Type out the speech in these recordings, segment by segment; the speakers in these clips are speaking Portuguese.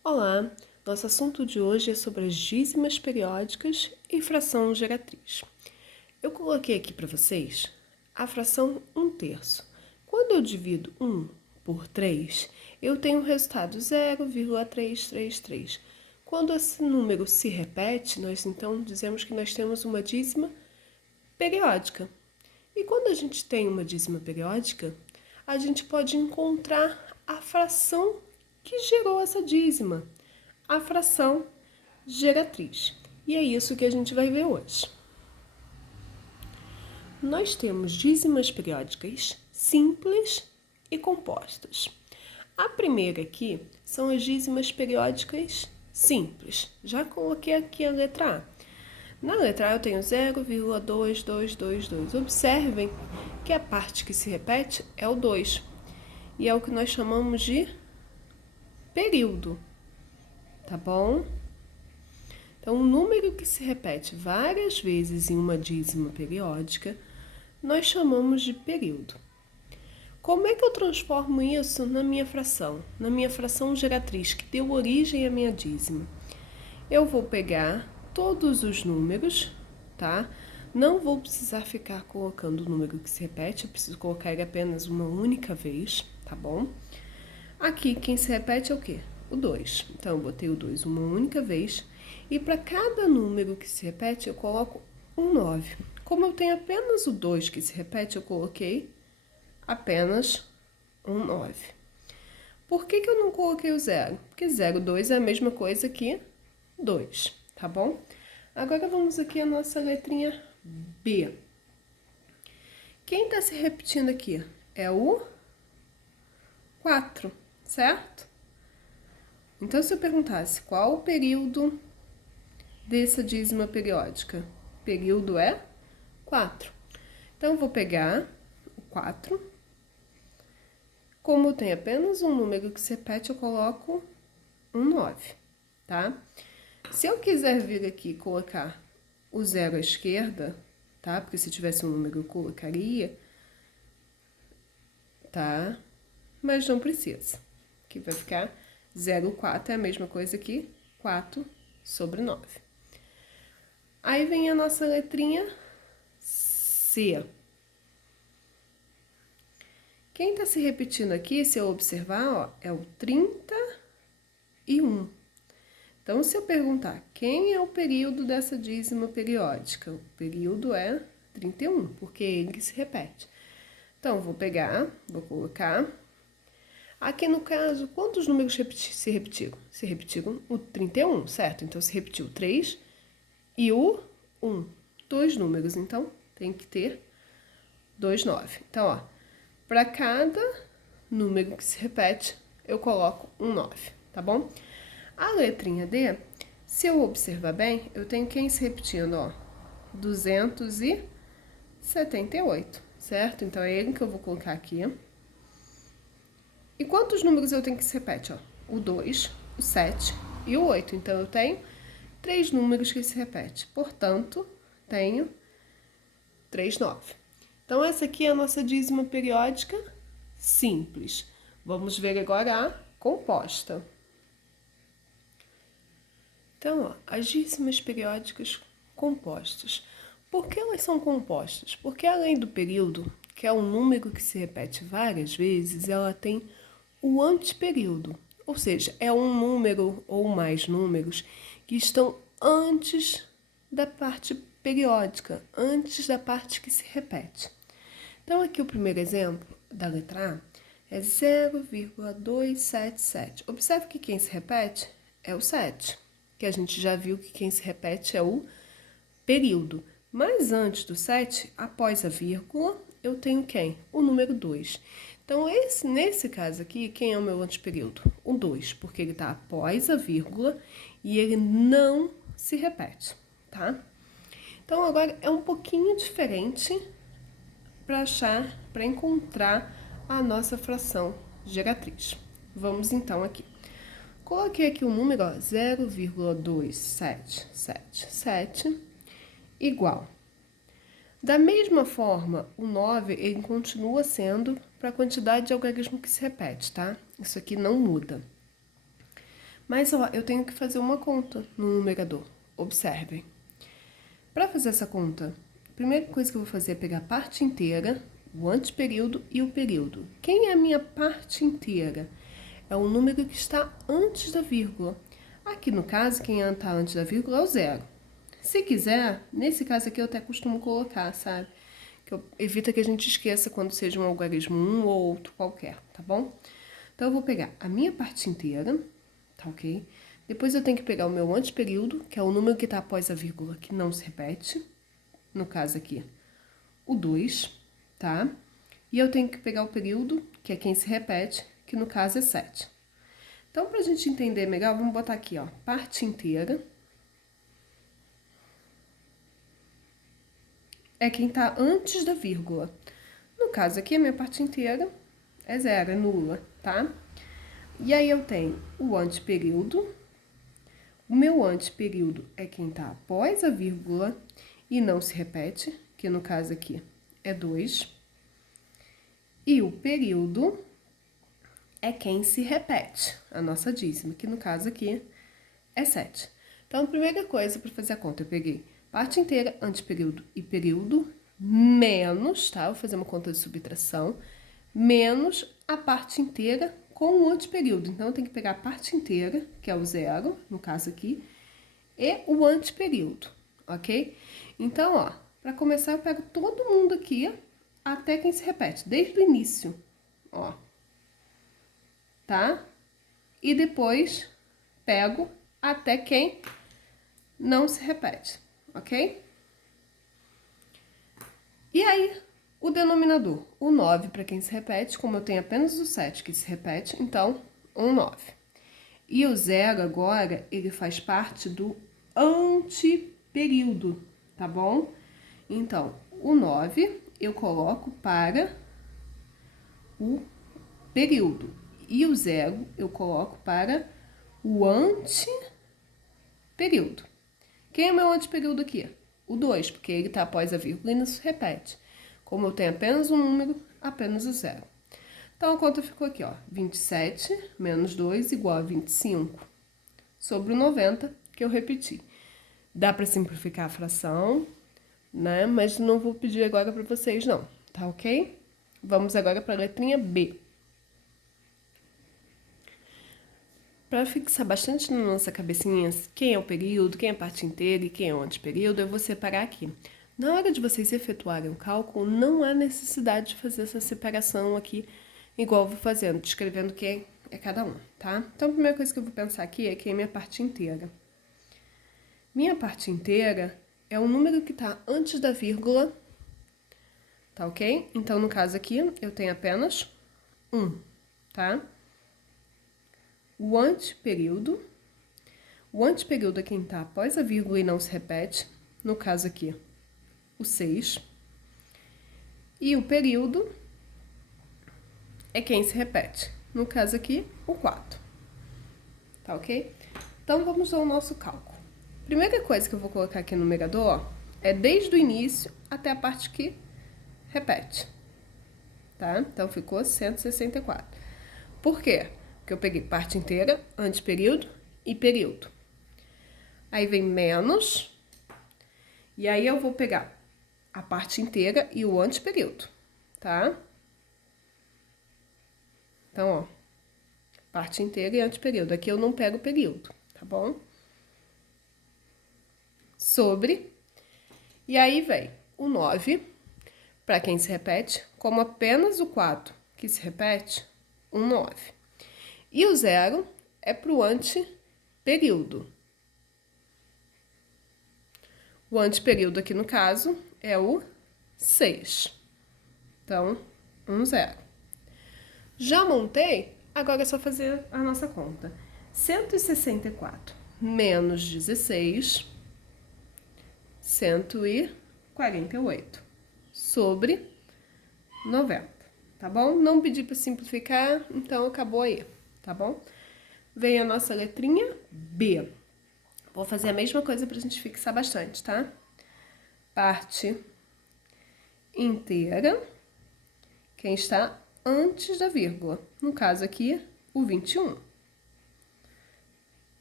Olá, nosso assunto de hoje é sobre as dízimas periódicas e fração geratriz. Eu coloquei aqui para vocês a fração 1/3. Quando eu divido 1 por 3, eu tenho o resultado 0,333. Quando esse número se repete, nós então dizemos que nós temos uma dízima periódica. E quando a gente tem uma dízima periódica, a gente pode encontrar a fração que gerou essa dízima, a fração geratriz. E é isso que a gente vai ver hoje. Nós temos dízimas periódicas simples e compostas. A primeira aqui são as dízimas periódicas simples. Já coloquei aqui a letra A. Na letra A eu tenho 0,2222. Observem que a parte que se repete é o 2. E é o que nós chamamos de período. Tá bom? Então, o número que se repete várias vezes em uma dízima periódica, nós chamamos de período. Como é que eu transformo isso na minha fração geratriz, que deu origem à minha dízima? Eu vou pegar todos os números, tá? Não vou precisar ficar colocando o número que se repete, eu preciso colocar ele apenas uma única vez, tá bom? Aqui, quem se repete é o quê? O 2. Então, eu botei o 2 uma única vez. E para cada número que se repete, eu coloco um 9. Como eu tenho apenas o 2 que se repete, eu coloquei apenas um 9. Por que eu não coloquei o 0? Porque 0,2 é a mesma coisa que 2, tá bom? Agora vamos aqui a nossa letrinha B. Quem está se repetindo aqui é o 4, certo? Então, se eu perguntasse qual o período dessa dízima periódica? O período é 4. Então, eu vou pegar o 4. Como tem apenas um número que se repete, eu coloco um 9, tá? Se eu quiser vir aqui e colocar o 0 à esquerda, tá? Porque se tivesse um número eu colocaria, tá? Mas não precisa. Aqui vai ficar 0,4 é a mesma coisa que 4 sobre 9. Aí vem a nossa letrinha C. Quem está se repetindo aqui, se eu observar, ó, é o 31. Então, se eu perguntar quem é o período dessa dízima periódica, o período é 31, porque ele se repete. Então, vou pegar, vou colocar. Aqui no caso, quantos números se repetiram? Se repetiram o 31, certo? Então, se repetiu o 3 e o 1. 2 números, então tem que ter 2, 9. Então, ó, para cada número que se repete, eu coloco um 9, tá bom? A letrinha D, se eu observar bem, eu tenho quem se repetindo, ó, 278, certo? Então, é ele que eu vou colocar aqui. E quantos números eu tenho que se repete? Ó? O 2, o 7 e o 8. Então, eu tenho 3 números que se repetem. Portanto, tenho 3, 9. Então, essa aqui é a nossa dízima periódica simples. Vamos ver agora a composta. Então, ó, as dízimas periódicas compostas. Por que elas são compostas? Porque além do período, que é um número que se repete várias vezes, ela tem o anteperíodo, ou seja, é um número ou mais números que estão antes da parte periódica, antes da parte que se repete. Então, aqui o primeiro exemplo da letra A é 0,277. Observe que quem se repete é o 7, que a gente já viu que quem se repete é o período. Mas antes do 7, após a vírgula, eu tenho quem? O número 2. Então, nesse caso aqui, quem é o meu anteperíodo? O 2, porque ele está após a vírgula e ele não se repete, tá? Então, agora é um pouquinho diferente para encontrar a nossa fração geratriz. Vamos então aqui. Coloquei aqui o número 0,2777 igual. Da mesma forma, o 9 ele continua sendo para a quantidade de algarismo que se repete, tá? Isso aqui não muda. Mas, ó, eu tenho que fazer uma conta no numerador. Observem. Para fazer essa conta, a primeira coisa que eu vou fazer é pegar a parte inteira, o anteperíodo e o período. Quem é a minha parte inteira? É o número que está antes da vírgula. Aqui no caso, quem está antes da vírgula é o zero. Se quiser, nesse caso aqui eu até costumo colocar, sabe? Evita que a gente esqueça quando seja um algarismo um ou outro qualquer, tá bom? Então eu vou pegar a minha parte inteira, tá ok? Depois eu tenho que pegar o meu anteperíodo, que é o número que está após a vírgula, que não se repete. No caso aqui, o 2, tá? E eu tenho que pegar o período, que é quem se repete, que no caso é 7. Então, pra gente entender melhor, vamos botar aqui, ó, parte inteira. É quem tá antes da vírgula. No caso aqui, a minha parte inteira é zero, é nula, tá? E aí eu tenho o anteperíodo. O meu anteperíodo é quem tá após a vírgula e não se repete, que no caso aqui é 2. E o período é quem se repete, a nossa dízima, que no caso aqui é 7. Então, a primeira coisa para fazer a conta, eu peguei parte inteira, anteperíodo e período, menos, tá? Vou fazer uma conta de subtração, menos a parte inteira com o anteperíodo. Então, eu tenho que pegar a parte inteira, que é o zero, no caso aqui, e o anteperíodo, ok? Então, ó, para começar, eu pego todo mundo aqui até quem se repete, desde o início, ó. Tá? E depois pego até quem não se repete, ok? E aí, o denominador, o 9 para quem se repete, como eu tenho apenas o 7 que se repete, então, um 9. E o 0 agora, ele faz parte do anteperíodo, tá bom? Então, o 9 eu coloco para o período. E o 0 eu coloco para o anteperíodo. Quem é o meu anteperíodo aqui? O 2, porque ele está após a vírgula e não se repete. Como eu tenho apenas um número, apenas o 0. Então, a conta ficou aqui, ó. 27 menos 2 igual a 25 sobre o 90, que eu repeti. Dá para simplificar a fração, né? Mas não vou pedir agora para vocês, não. Tá ok? Vamos agora para a letrinha B. Para fixar bastante na nossa cabecinha quem é o período, quem é a parte inteira e quem é o anteperíodo, eu vou separar aqui. Na hora de vocês efetuarem o cálculo, não há necessidade de fazer essa separação aqui, igual eu vou fazendo, descrevendo quem é cada um, tá? Então, a primeira coisa que eu vou pensar aqui é quem é minha parte inteira. Minha parte inteira é o número que está antes da vírgula, tá ok? Então, no caso aqui, eu tenho apenas 1, tá? O anteperíodo é quem está após a vírgula e não se repete, no caso aqui, o 6. E o período é quem se repete, no caso aqui, o 4. Tá ok? Então, vamos ao nosso cálculo. Primeira coisa que eu vou colocar aqui no numerador, ó, é desde o início até a parte que repete, tá? Então, ficou 164. Por quê? Porque eu peguei parte inteira, anteperíodo e período. Aí vem menos, e aí eu vou pegar a parte inteira e o anteperíodo, tá? Então, ó, parte inteira e anteperíodo. Aqui eu não pego o período, tá bom? Sobre, e aí vem o 9, para quem se repete, como apenas o 4 que se repete, um 9. E o 0 é para o anteperíodo. O anteperíodo aqui, no caso, é o 6. Então, 0. Já montei, agora é só fazer a nossa conta. 164 menos 16, 148, sobre 90, tá bom? Não pedi para simplificar, então acabou aí, tá bom? Vem a nossa letrinha B. Vou fazer a mesma coisa pra gente fixar bastante, tá? Parte inteira, quem está antes da vírgula. No caso aqui, o 21.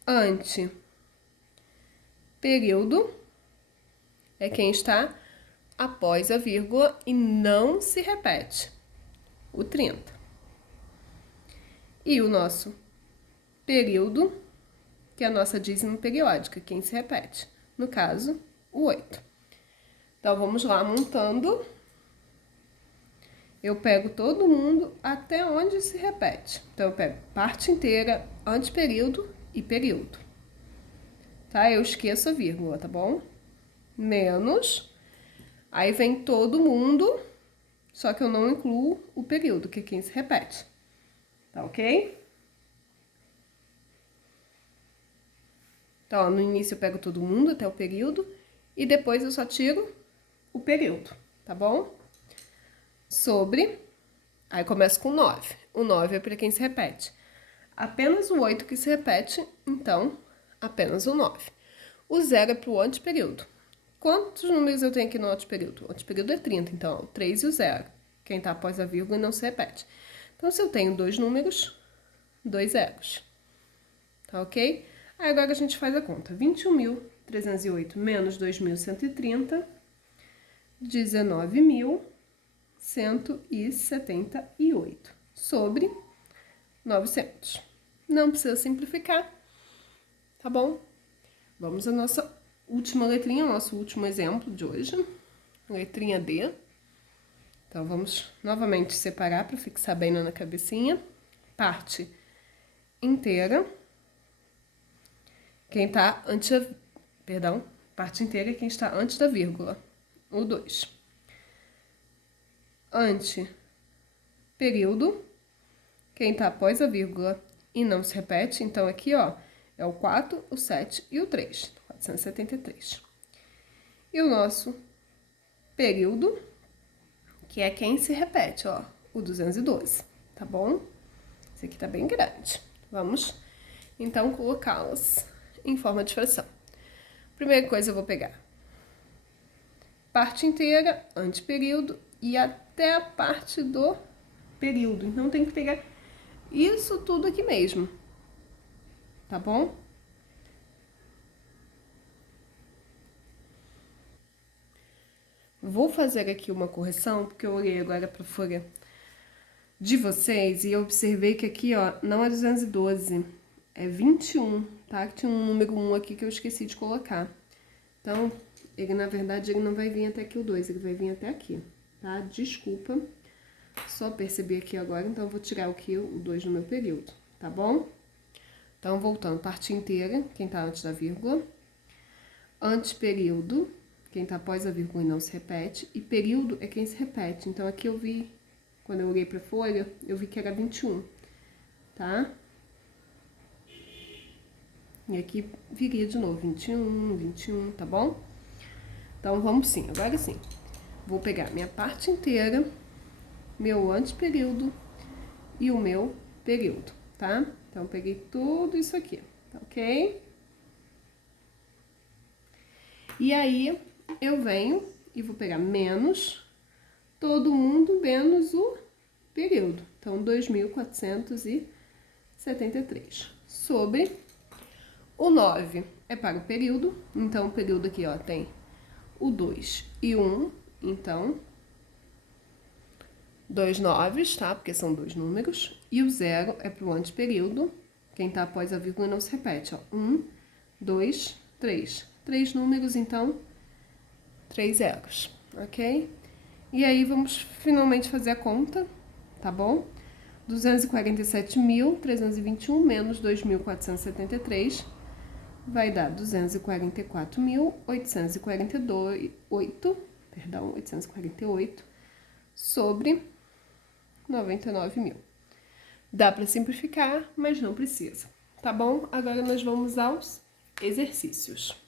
Anteperíodo é quem está após a vírgula e não se repete, o 30. E o nosso período, que é a nossa dízima periódica, quem se repete, no caso, o 8. Então, vamos lá montando. Eu pego todo mundo até onde se repete. Então, eu pego parte inteira, anteperíodo e período. Tá? Eu esqueço a vírgula, tá bom? Menos. Aí vem todo mundo, só que eu não incluo o período, que é quem se repete. Tá ok? Então, ó, no início eu pego todo mundo até o período e depois eu só tiro o período, tá bom? Sobre, aí começa com 9. O 9 é para quem se repete. Apenas o 8 que se repete, então, apenas o 9. O 0 é para o anteperíodo. Quantos números eu tenho aqui no anteperíodo? O anteperíodo é 30, então, o 3 e o 0. Quem está após a vírgula e não se repete. Então, se eu tenho 2 números, 2 zeros. Tá ok? Aí agora a gente faz a conta. 21.308 menos 2.130, 19.178 sobre 900. Não precisa simplificar, tá bom? Vamos à nossa última letrinha, nosso último exemplo de hoje, letrinha D. Então, vamos novamente separar para fixar bem na cabecinha. Parte inteira. Quem tá antes da... Perdão, parte inteira é quem está antes da vírgula, o 2. Anteperíodo, quem tá após a vírgula e não se repete, então aqui, ó, é o 4, o 7 e o 3, 473. E o nosso período, que é quem se repete, ó, o 212, tá bom? Esse aqui tá bem grande. Vamos, então, colocá-las em forma de fração. Primeira coisa, eu vou pegar parte inteira, anteperíodo e até a parte do período. Então, tem que pegar isso tudo aqui mesmo, tá bom? Vou fazer aqui uma correção, porque eu olhei agora para a folha de vocês e eu observei que aqui, ó, não é 212, é 21, tá? Que tinha um número 1 aqui que eu esqueci de colocar. Então, ele, na verdade, ele não vai vir até aqui o 2, ele vai vir até aqui, tá? Desculpa, só percebi aqui agora, então eu vou tirar aqui o 2 no meu período, tá bom? Então, voltando, parte inteira, quem tá antes da vírgula, anteperíodo, quem tá após a vírgula e não se repete, e período é quem se repete. Então, aqui eu vi, quando eu olhei pra folha, eu vi que era 21, tá? E aqui viria de novo, 21, tá bom? Então, vamos sim, agora sim. Vou pegar minha parte inteira, meu anteperíodo e o meu período, tá? Então, eu peguei tudo isso aqui, tá ok? E aí, eu venho e vou pegar menos todo mundo menos o período. Então, 2.473 sobre o 9 é para o período. Então, o período aqui, ó, tem o 2 e o 1. Então, 2 noves, tá? Porque são 2 números. E o 0 é para o anteperíodo. Quem tá após a vírgula não se repete, ó. 1, 2, 3. 3 números, então, 3 zeros, ok? E aí, vamos finalmente fazer a conta, tá bom? 247.321 menos 2.473 vai dar 848 sobre 99.000. Dá para simplificar, mas não precisa, tá bom? Agora nós vamos aos exercícios.